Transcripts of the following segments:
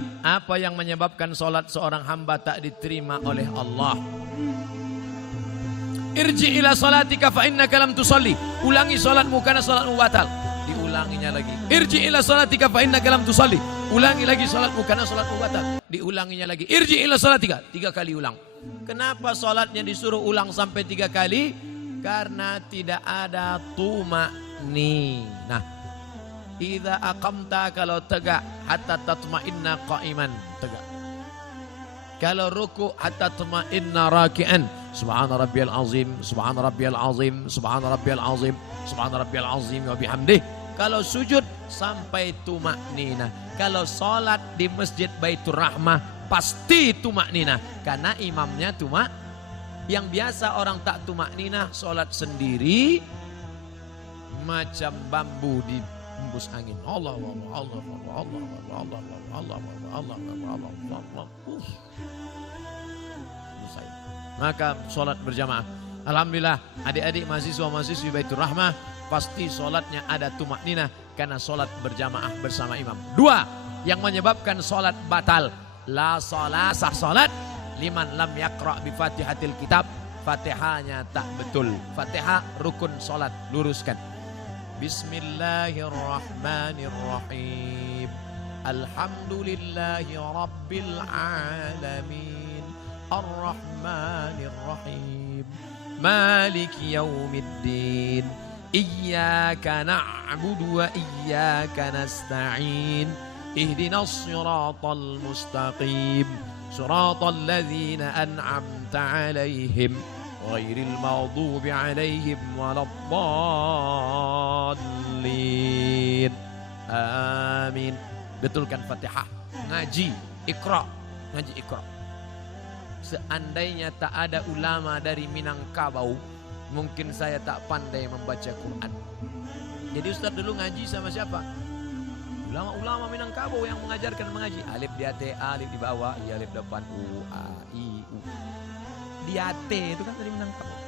Lihat apa yang menyebabkan solat seorang hamba tak diterima oleh Allah. Irji ila salatika fa innaka lam tusalli. Ulangi solatmu karena solatmu batal. Diulanginya lagi. Irji ila salatika fa innaka lam tusalli. Ulangi lagi solatmu karena solatmu batal. Diulanginya lagi. Irji ila salatika. 3 kali ulang. Kenapa solatnya disuruh ulang sampai 3 kali? Karena tidak ada tumakninah. Idza aqamta, kalau tegak, hatta tatma'inna qa'iman, tegak. Kalau ruku, hatta tatma'inna raki'an. Subhana rabbiyal azim, subhana rabbiyal azim, subhana rabbiyal azim, subhana rabbiyal azim wa bihamdih. Kalau sujud sampai tumakninah. Kalau salat di Masjid Baitur Rahmah pasti tumakninah, karena imamnya tumak. Yang biasa orang tak tumakninah salat sendiri macam bambu di hembus angin. Allah Allah Allah Allah Allah Allah Allah Allah. Maka sholat berjamaah. Alhamdulillah adik-adik mahasiswa-mahasiswi Baitur Rahmah pasti sholatnya ada tumakninah karena sholat berjamaah bersama imam. 2 yang menyebabkan sholat batal. La sholat, sah sholat liman lam yaqra bi fatihatil kitab. Fatihahnya tak betul. Fatihah rukun sholat, luruskan. Bismillahirrahmanirrahim. Alhamdulillahi rabbil alamin. Ar-Rahmanirrahim. Maliki yaumiddin. Iyyaka na'budu wa iyyaka nasta'in. Ihdinas siratal mustaqim. Siratal ladzina an'amta 'alaihim ghairil maghdubi 'alaihim waladdallin. Amin. Betulkan Fatihah. Ngaji Iqra. Ngaji Iqra. Seandainya tak ada ulama dari Minangkabau, mungkin saya tak pandai membaca Quran. Jadi Ustaz dulu ngaji sama siapa? Ulama-ulama Minangkabau yang mengajarkan mengaji. Alif di atas, alif di bawah, alif depan, u, a, i, u. Di atas itu kan dari Minangkabau.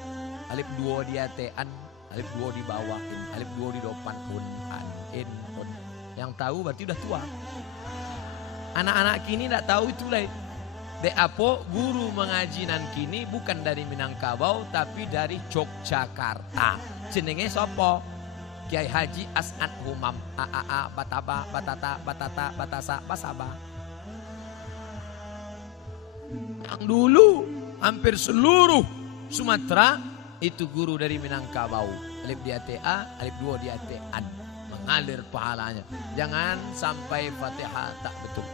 Alif 2 di atas, an, alif 2 di bawah, in, alif 2 di depan, un, an, in, un. Yang tahu berarti udah tua. Anak-anak kini tak tahu itu lah. Deapo guru mengaji nan kini bukan dari Minangkabau tapi dari Yogyakarta. Jenenge sopo? Kiai Haji As'ad Humam. A bataba batata batata batasa basaba. Yang dulu hampir seluruh Sumatera itu guru dari Minangkabau. Alif di atas A, alif 2 di atas an. Mengalir pahalanya. Jangan sampai Fatihah tak betul.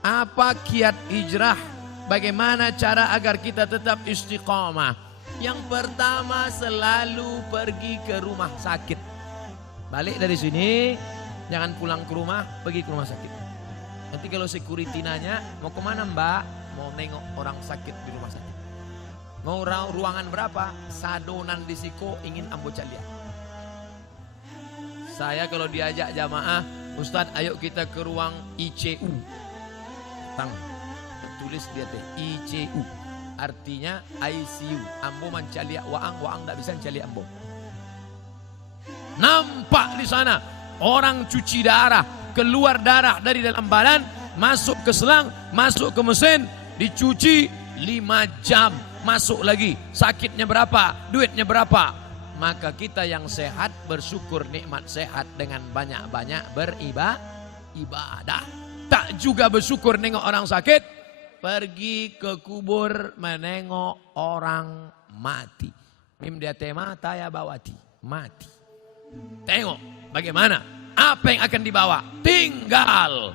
Apa kiat hijrah? Bagaimana cara agar kita tetap istiqamah? Yang pertama selalu pergi ke rumah sakit. Balik dari sini, jangan pulang ke rumah, pergi ke rumah sakit. Nanti kalau security nanya, mau kemana mbak? Mau nengok orang sakit di rumah sakit. Mau ruangan berapa? Sadonan di Siko ingin ambo calia. Saya kalau diajak jamaah, Ustadz ayo kita ke ruang ICU. Tulis dia teh ICU, artinya ICU. Ambo mencaliak waang tak bisa mencaliak ambo. Nampak di sana orang cuci darah, keluar darah dari dalam badan, masuk ke selang, masuk ke mesin, dicuci 5 jam, masuk lagi. Sakitnya berapa? Duitnya berapa? Maka kita yang sehat bersyukur nikmat sehat dengan banyak-banyak beribadah. Tak juga bersyukur nengok orang sakit, pergi ke kubur menengok orang mati. Mim dia tema taya bawati, mati. Tengok bagaimana, apa yang akan dibawa? Tinggal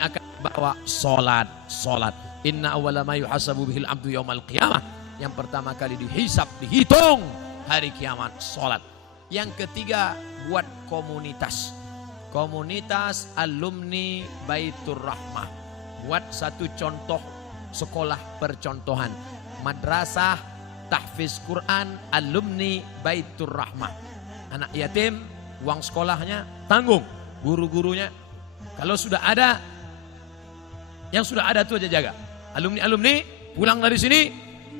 akan dibawa solat. Inna awwala ma yuhasabu bihil abdu yaumal qiyamah. Yang pertama kali dihisap, dihitung hari kiamat, solat. Yang ketiga, buat komunitas. Komunitas alumni Baitur Rahmah. Buat satu contoh sekolah percontohan. Madrasah tahfiz Quran alumni Baitur Rahmah. Anak yatim, uang sekolahnya tanggung. Guru-gurunya, kalau sudah ada, yang sudah ada itu aja jaga. Alumni-alumni pulang dari sini,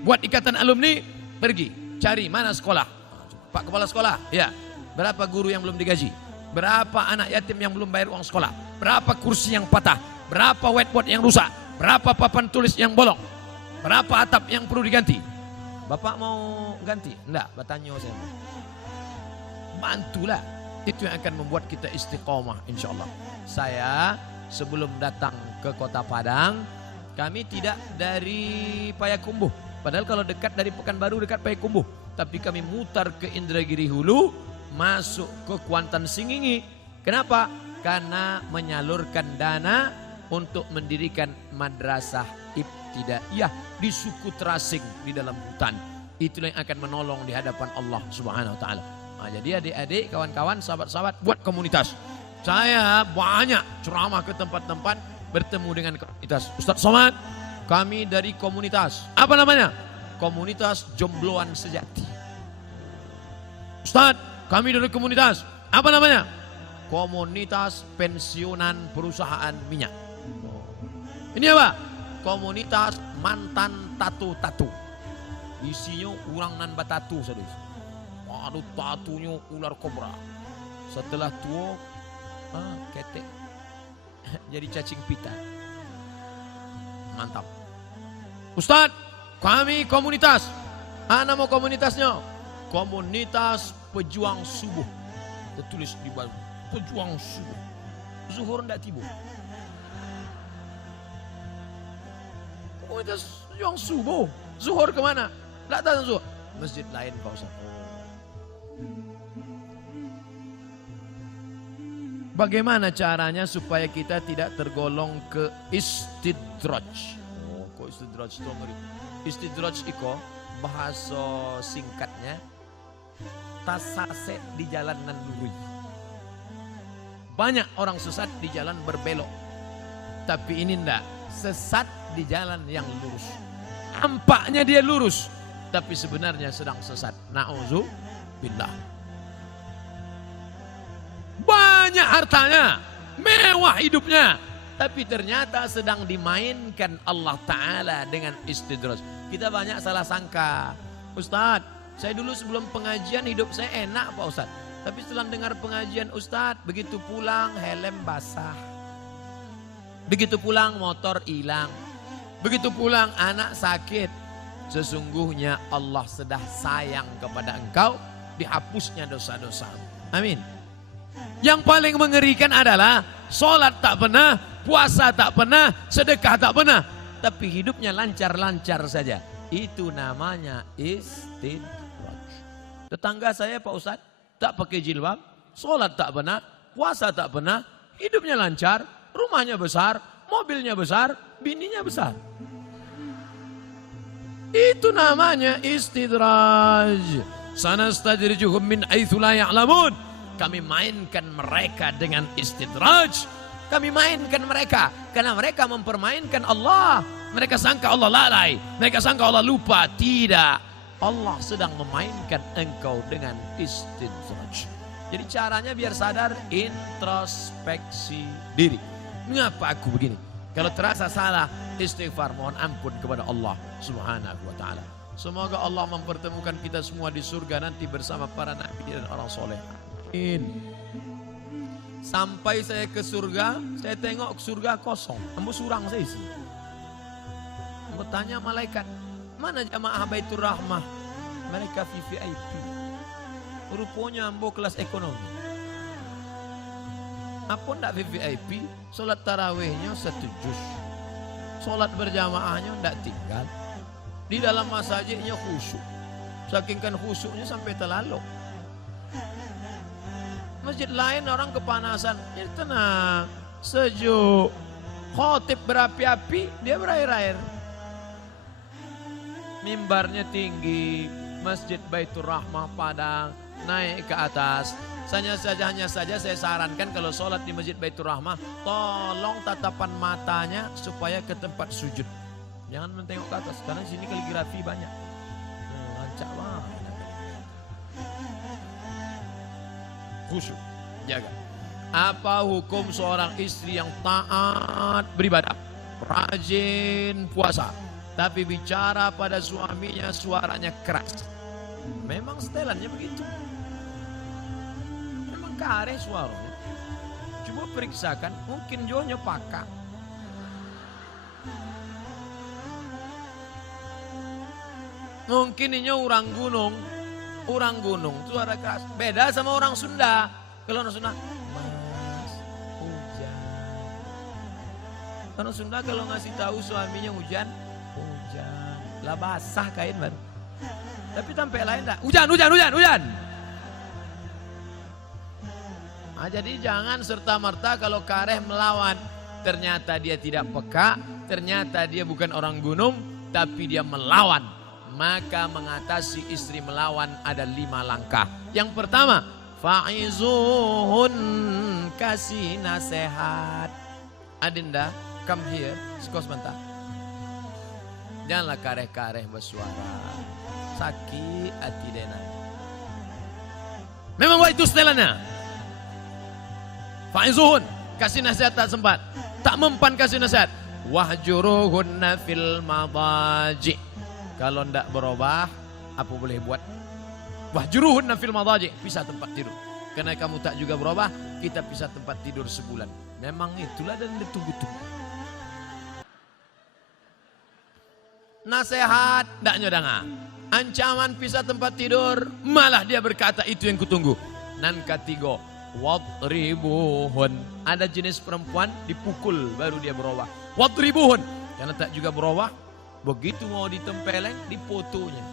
buat ikatan alumni, pergi cari mana sekolah. Pak Kepala Sekolah, ya berapa guru yang belum digaji? Berapa anak yatim yang belum bayar uang sekolah? berapa kursi yang patah, berapa whiteboard yang rusak, berapa papan tulis yang bolong, berapa atap yang perlu diganti. Bapak mau ganti? Enggak, bertanya saya. Bantulah. Itu yang akan membuat kita istiqomah insya Allah. Saya sebelum datang ke Kota Padang, kami tidak dari Payakumbuh. Padahal kalau dekat dari Pekanbaru dekat Payakumbuh. Tapi kami mutar ke Indragiri Hulu, masuk ke Kuantan Singingi. Kenapa? Karena menyalurkan dana untuk mendirikan madrasah ibtidaiyah di suku terasing di dalam hutan. Itulah yang akan menolong di hadapan Allah Subhanahu wa taala. Nah, jadi adik-adik, kawan-kawan, sahabat-sahabat, buat komunitas. Saya banyak ceramah ke tempat-tempat, bertemu dengan komunitas. Ustaz Somad, kami dari komunitas. Apa namanya? Komunitas Jombloan Sejati. Ustaz, kami dari komunitas. Apa namanya? Komunitas Pensiunan Perusahaan Minyak. Ini apa? Komunitas Mantan Tatu-Tatu. Isinya orang nan batatu, saudara. Aduh, tatunya ular kobra. Setelah tua, ketek. Jadi cacing pita. Mantap. Ustadz, kami komunitas. Nama komunitasnya? Komunitas Pejuang Subuh. Tertulis di bawah. Pejuang Subuh. Zuhur ndak tiba. Komunitas Pejuang Subuh. Zuhur kemana? Ndak tahu zuhur. Masjid lain Pak Ustaz. Bagaimana caranya supaya kita tidak tergolong ke istidraj? Oh, kok istidraj itu ngeri. Istidraj itu bahasa singkatnya tasase di jalan nan lurus. Banyak orang sesat di jalan berbelok. Tapi ini enggak, sesat di jalan yang lurus. Tampaknya dia lurus, tapi sebenarnya sedang sesat. Na'udzubillah. Banyak hartanya, mewah hidupnya, tapi ternyata sedang dimainkan Allah Ta'ala dengan istidraj. Kita banyak salah sangka. Ustadz, saya dulu sebelum pengajian hidup saya enak Pak Ustadz. Tapi setelah dengar pengajian Ustadz, begitu pulang helm basah. Begitu pulang motor hilang. Begitu pulang anak sakit. Sesungguhnya Allah sedang sayang kepada engkau, dihapusnya dosa-dosa. Amin. Yang paling mengerikan adalah sholat tak pernah, puasa tak pernah, sedekah tak pernah, tapi hidupnya lancar-lancar saja. Itu namanya istidraj. Tetangga saya Pak Ustadz tak pakai jilbab, sholat tak pernah, puasa tak pernah, hidupnya lancar, rumahnya besar, mobilnya besar, bininya besar. Itu namanya istidraj. Sanastadrijuhum min haitsu la ya'lamun. Kami mainkan mereka dengan istidraj. Kami mainkan mereka karena mereka mempermainkan Allah. Mereka sangka Allah lalai, mereka sangka Allah lupa. Tidak, Allah sedang memainkan engkau dengan istidraj. Jadi caranya biar sadar, introspeksi diri. Mengapa aku begini? Kalau terasa salah, istighfar, mohon ampun kepada Allah Subhanahu wa taala. Semoga Allah mempertemukan kita semua di surga nanti bersama para nabi dan orang soleh. Sampai saya ke surga, saya tengok surga kosong, ambo surang saya isi. Ambo tanya malaikat, mana jamaah Baitur Rahmah? Mereka VIP. Rupanya ambo kelas ekonomi. Apa ndak VIP? Solat tarawihnya 1 juz. Solat berjamaahnya ndak tinggal. Di dalam masjidnya khusyuk. Saking kan khusyuknya sampai terlalok. Masjid lain orang kepanasan, ya tenang, sejuk. Khotib berapi-api, dia berair-air. Mimbarnya tinggi, Masjid Baitur Rahmah Padang, naik ke atas. Hanya saja saya sarankan kalau sholat di Masjid Baitur Rahmah, tolong tatapan matanya supaya ke tempat sujud. Jangan mentengok ke atas, karena sini kaligrafi banyak. Lancak banget. Khusyuk, jaga. Apa hukum seorang istri yang taat beribadah, rajin puasa, tapi bicara pada suaminya suaranya keras? Memang setelannya begitu. Memang kare suaranya. Coba periksakan, mungkin jonya pakak. Mungkin ini orang gunung suara keras. Beda sama orang Sunda. Kalau orang Sunda, Mas, hujan. Orang Sunda kalau ngasih tahu suaminya hujan. Lah basah kain baru. Tapi sampai lain tak, hujan. Nah, jadi jangan serta-merta kalau kareh melawan. Ternyata dia tidak peka, ternyata dia bukan orang gunung, tapi dia melawan. Maka mengatasi istri melawan ada 5 langkah. Yang pertama, fa'izuhun, kasih nasihat. Adinda, come here, sekos mentah. Janganlah kareh-kareh bersuara. Sakit hati dena. Memang itu setelannya. Fa'izuhun, kasih nasihat tak sempat. Tak mempan kasih nasihat. Wahjuruhunna fil madaji. Kalau tidak berubah, apa boleh buat? Wahjuruhunna fil madaji, pisah tempat tidur. Karena kamu tak juga berubah, kita pisah tempat tidur sebulan. Memang itulah dan ditunggu-tunggu. Nasihat tidak nyodanga. Ancaman pisah tempat tidur, malah dia berkata itu yang kutunggu. Nan ketiga, wadribuhun. Ada jenis perempuan dipukul baru dia berubah. Wadribuhun, karena tak juga berubah. Begitu mau ditempeleng, difotonya,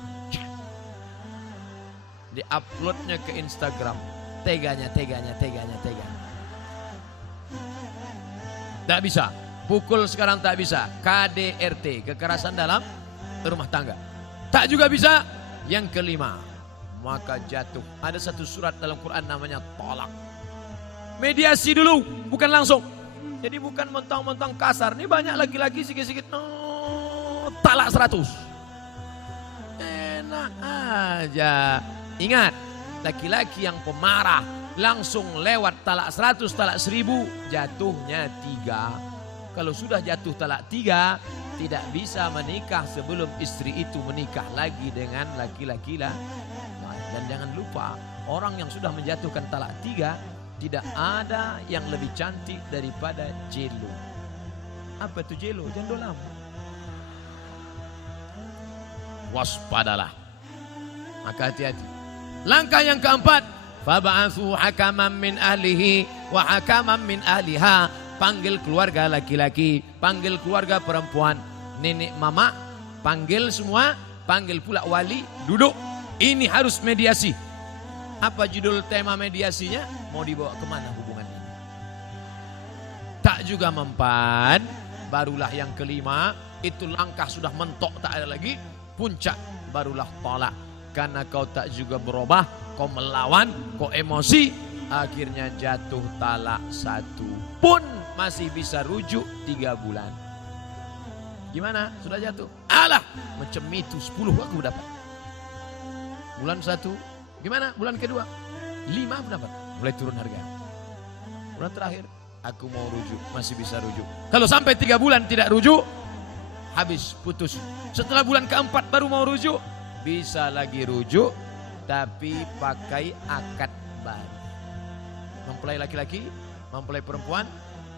di-uploadnya ke Instagram. Teganya. Tak bisa. Pukul sekarang tak bisa. KDRT, kekerasan dalam rumah tangga. Tak juga bisa. Yang kelima, maka jatuh. Ada satu surat dalam Quran namanya tolak. Mediasi dulu, bukan langsung. Jadi bukan mentang-mentang kasar. Ini banyak laki-laki sikit-sikit. Talak 100. Enak aja. Ingat, laki-laki yang pemarah langsung lewat talak 100, talak 1000, jatuhnya 3. Kalau sudah jatuh talak 3, tidak bisa menikah sebelum istri itu menikah lagi dengan laki-laki lain. Dan jangan lupa, orang yang sudah menjatuhkan talak 3, tidak ada yang lebih cantik daripada Jelo. Apa itu Jelo? Jandol lama. Waspadalah. Maka hati-hati. Langkah yang keempat, fab'atsu hakaman min ahlihi wa hakaman min ahliha. Panggil keluarga laki-laki, panggil keluarga perempuan, nenek mama, panggil semua, panggil pula wali, duduk. Ini harus mediasi. Apa judul tema mediasinya? Mau dibawa kemana hubungan ini? Tak juga mempan, barulah yang kelima, itu langkah sudah mentok tak ada lagi. Puncak barulah tolak. Karena kau tak juga berubah, kau melawan, kau emosi, akhirnya jatuh talak 1 pun masih bisa rujuk 3 bulan. Gimana? Sudah jatuh? Alah, macam itu 10 aku dapat. Bulan 1, gimana? Bulan kedua 5 aku dapat. Mulai turun harga. Bulan terakhir aku mau rujuk, masih bisa rujuk. Kalau sampai 3 bulan tidak rujuk, habis, putus. Setelah bulan keempat baru mau rujuk, bisa lagi rujuk, tapi pakai akad baru. Mempelai laki-laki, mempelai perempuan,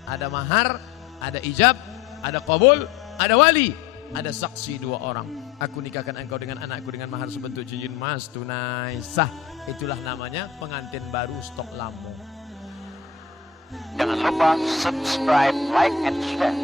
ada mahar, ada ijab, ada qabul, ada wali, ada saksi 2 orang. Aku nikahkan engkau dengan anakku dengan mahar sebentuk cincin emas tunai sah. Itulah namanya pengantin baru stok lamo. Jangan lupa subscribe, like, and share.